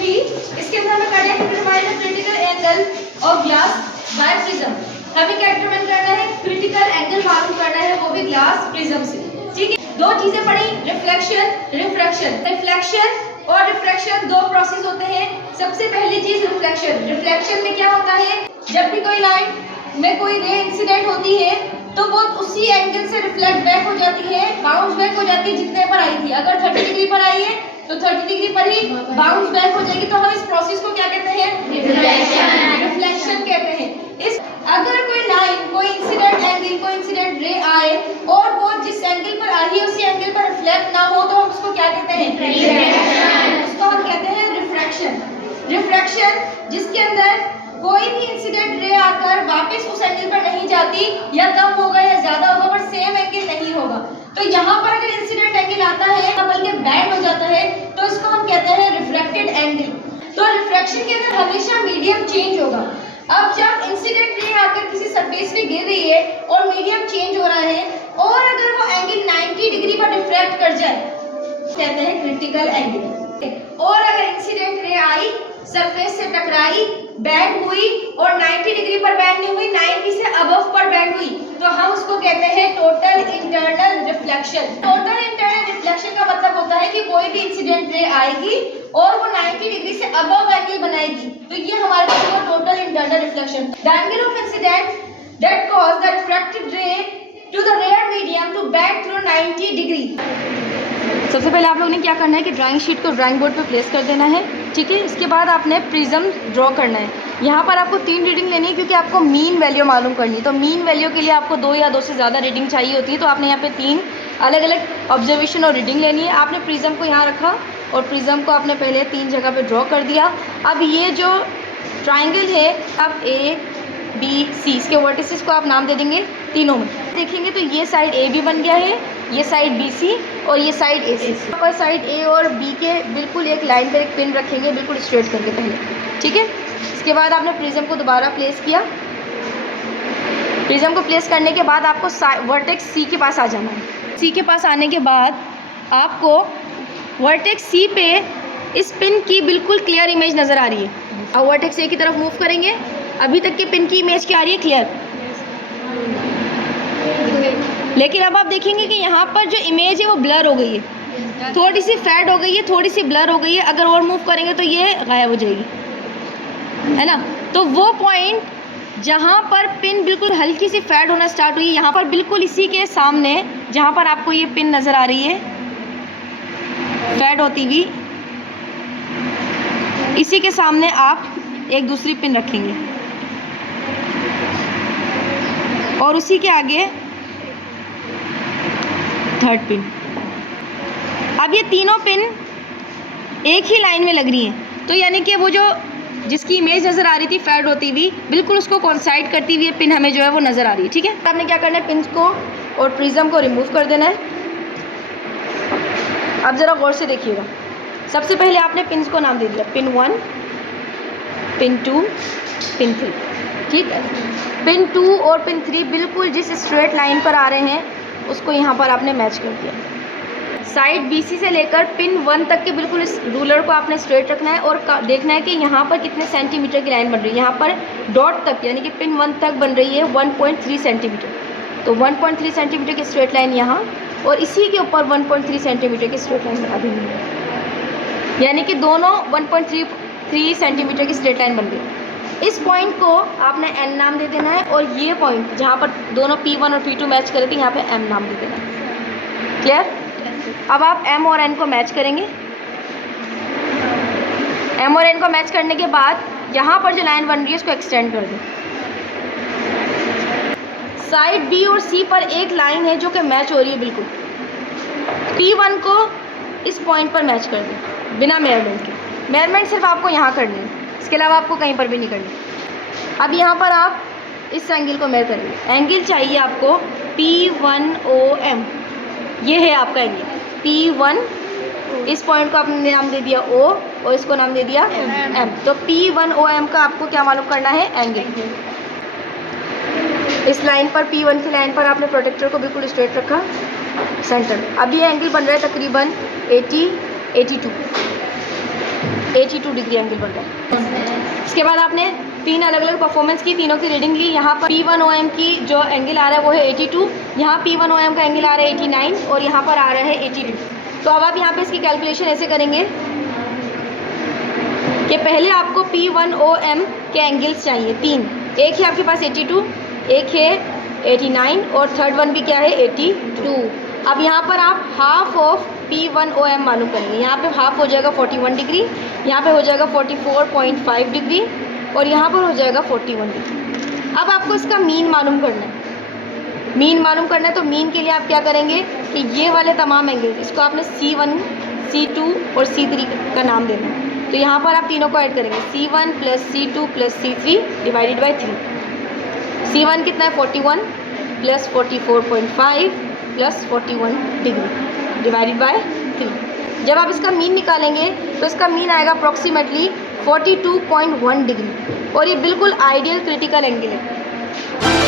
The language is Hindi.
3, इसके अंदर हमें करना है determine the critical angle of glass by prism. हमें क्या डिटरमाइन करना है? क्रिटिकल एंगल मालूम करना है, वो भी ग्लास प्रिज्म से। ठीक है, दो चीजें पढ़ी, रिफ्लेक्शन, रिफ्रैक्शन। रिफ्लेक्शन और रिफ्रैक्शन दो प्रोसेस होते हैं। सबसे पहली चीज रिफ्लेक्शन। रिफ्लेक्शन में क्या होता है? जब भी कोई लाइट में कोई रे इंसिडेंट होती है तो वो उसी एंगल से रिफ्लेक्ट बैक हो जाती है, बाउंस बैक हो जाती है जितने पर आई थी। अगर 30 डिग्री पर आई है तो 30 डिग्री पर ही बाउंस बैक हो जाएगी। तो हम इस प्रोसेस को क्या कहते हैं? रिफ्लेक्शन। रिफ्लेक्शन कहते हैं। इस अगर कोई लाइन, कोई इंसिडेंट एंगल, कोई इंसिडेंट रे आए और वो जिस एंगल पर आ रही है उसी एंगल पर रिफ्लेक्ट ना हो तो हम उसको क्या कहते हैं? रिफ्लेक्शन। उसको हम कहते हैं रिफ्रैक्शन। रिफ्रैक्शन जिसके अंदर कोई भी इंसिडेंट रे आकर वापस उस एंगल पर नहीं जाती, या कम होगा या ज्यादा होगा पर सेम एंगल नहीं होगा। तो यहाँ पर अगर इंसिडेंट एंगल आता है बल्कि बैंड हो जाता है तो इसको हम कहते हैं रिफ्रैक्टेड एंगल। तो रिफ्रैक्शन के अंदर हमेशा मीडियम चेंज होगा। अब जब इंसिडेंट रे आकर किसी सरफेस पे गिर रही है और मीडियम चेंज हो रहा है और अगर वो एंगल 90 डिग्री पर रिफ्रैक्ट कर जाए कहते हैं क्रिटिकल एंगल। और अगर इंसिडेंट रे आई, सरफेस से टकराई, बैंड हुई और 90 डिग्री पर बैंड नहीं हुई, 90 से अबव पर बैंड हुई, तो हम उसको कहते हैं total internal reflection. Total internal reflection का मतलब होता है कि कोई भी इंसिडेंट रे आएगी और वो 90 डिग्री से अबव एंगल बनाएगी, तो ये हमारे पास हुआ total internal reflection. The angle of incidence that cause the refracted ray to the rare medium to bend through 90 degree. सबसे पहले आप लोगों ने क्या करना है कि ड्राइंग शीट को ड्राइंग बोर्ड पे प्लेस कर देना है। ठीक है, इसके बाद आपने प्रिज्म ड्रॉ करना है। यहाँ पर आपको 3 रीडिंग लेनी है क्योंकि आपको मीन वैल्यू मालूम करनी है। तो मीन वैल्यू के लिए आपको 2 या 2 से ज़्यादा रीडिंग चाहिए होती है। तो आपने यहाँ पे 3 अलग अलग ऑब्जर्वेशन और रीडिंग लेनी है। आपने प्रिज्म को यहाँ रखा और प्रिज्म को आपने पहले 3 जगह पर ड्रॉ कर दिया। अब ये जो ट्राइंगल है, आप A, B, C, इसके वर्टिसेस को आप नाम दे देंगे तीनों में। देखेंगे तो ये साइड A भी बन गया है, ये साइड BC और ये साइड AC। यहाँ पर साइड A और B के बिल्कुल एक लाइन पर एक पिन रखेंगे, बिल्कुल स्ट्रेट करके पहले। ठीक है, इसके बाद आपने प्रिज्म को दोबारा प्लेस किया। प्रिज्म को प्लेस करने के बाद आपको वर्टेक्स C के पास आ जाना है। C के पास आने के बाद आपको वर्टेक्स C पे इस पिन की बिल्कुल क्लियर इमेज नज़र आ रही है। अब वर्टेक्स A की तरफ मूव करेंगे, अभी तक के पिन की इमेज क्या आ रही है? क्लियर। लेकिन अब आप देखेंगे कि यहाँ पर जो इमेज है वो ब्लर हो गई है, थोड़ी सी फेड हो गई है, थोड़ी सी ब्लर हो गई है। अगर और मूव करेंगे तो ये गायब हो जाएगी, है ना। तो वो पॉइंट जहाँ पर पिन बिल्कुल हल्की सी फेड होना स्टार्ट हुई, यहाँ पर बिल्कुल इसी के सामने जहाँ पर आपको ये पिन नज़र आ रही है फेड होती हुई, इसी के सामने आप एक दूसरी पिन रखेंगे और उसी के आगे थर्ड पिन। अब ये तीनों पिन एक ही लाइन में लग रही हैं, तो यानी कि वो जो जिसकी इमेज नज़र आ रही थी फेड होती हुई, बिल्कुल उसको कॉन्साइड करती हुई पिन हमें जो है वो नज़र आ रही है। ठीक है, आपने क्या करना है? पिन को और प्रिज्म को रिमूव कर देना है। अब ज़रा गौर से देखिएगा। सबसे पहले आपने पिन को नाम दे दिया, पिन 1, पिन 2, पिन 3। ठीक है, पिन 2 और पिन 3 बिल्कुल जिस स्ट्रेट लाइन पर आ रहे हैं उसको यहाँ पर आपने मैच कर दिया। साइड BC से लेकर पिन 1 तक के बिल्कुल इस रूलर को आपने स्ट्रेट रखना है और देखना है कि यहाँ पर कितने सेंटीमीटर की लाइन बन रही है। यहाँ पर डॉट तक यानी कि पिन 1 तक बन रही है 1.3 सेंटीमीटर। तो 1.3 सेंटीमीटर की स्ट्रेट लाइन यहाँ और इसी के ऊपर 1.3 सेंटीमीटर की स्ट्रेट लाइन बना देंगे, यानी कि दोनों 1.3 सेंटीमीटर की स्ट्रेट लाइन बन गई। इस पॉइंट को आपने N नाम दे देना है और ये पॉइंट जहाँ पर दोनों P1 और P2 मैच करे थे यहाँ पे M नाम दे देना है। क्लियर? अब आप M और N को मैच करेंगे। M और N को मैच करने के बाद यहाँ पर जो लाइन बन रही है उसको एक्सटेंड कर दें। साइड B और C पर एक लाइन है जो कि मैच हो रही है बिल्कुल। P1 को इस पॉइंट पर मैच कर दें बिना मेजरमेंट के। मेजरमेंट सिर्फ आपको यहाँ करनी है, इसके अलावा आपको कहीं पर भी नहीं करनी। अब यहाँ पर आप इस एंगल को मेजर करेंगे। एंगल चाहिए आपको P1OM, ये है आपका एंगल P1। इस पॉइंट को आपने नाम दे दिया O और इसको नाम दे दिया M। तो P1OM का आपको क्या मालूम करना है? एंगल। इस लाइन पर P1 की लाइन पर आपने प्रोटेक्टर को बिल्कुल स्ट्रेट रखा सेंटर। अब ये एंगल बन रहा है तकरीबन 80-82। 82 डिग्री एंगल बन रहा है। इसके बाद आपने 3 अलग अलग परफॉर्मेंस की, तीनों की रीडिंग ली। यहाँ पर P1OM की जो एंगल आ रहा है वो है 82, यहाँ P1OM का एंगल आ रहा है 89 और यहाँ पर आ रहा है 82। तो अब आप यहाँ पे इसकी कैलकुलेशन ऐसे करेंगे कि पहले आपको P1OM के एंगल्स चाहिए 3, एक है आपके पास 82, एक है 89 और थर्ड वन भी क्या है 82। अब यहाँ पर आप हाफ ऑफ P1OM मालूम करेंगे। यहाँ पे हाफ हो जाएगा 41 डिग्री, यहाँ पे हो जाएगा 44.5 डिग्री और यहाँ पर हो जाएगा 41 डिग्री। अब आपको इसका मीन मालूम करना है। मीन मालूम करना है तो मीन के लिए आप क्या करेंगे कि ये वाले तमाम एंगल्स, इसको आपने C1, C2 और C3 का नाम देना है। तो यहाँ पर आप तीनों को ऐड करेंगे, C1 + C2 + C3 divided by 3। C1 कितना है 41 + 44.5 + 41 डिग्री डिवाइडेड बाय 3। जब आप इसका मीन निकालेंगे तो इसका मीन आएगा अप्रॉक्सीमेटली 42.1 डिग्री और ये बिल्कुल आइडियल क्रिटिकल एंगल है।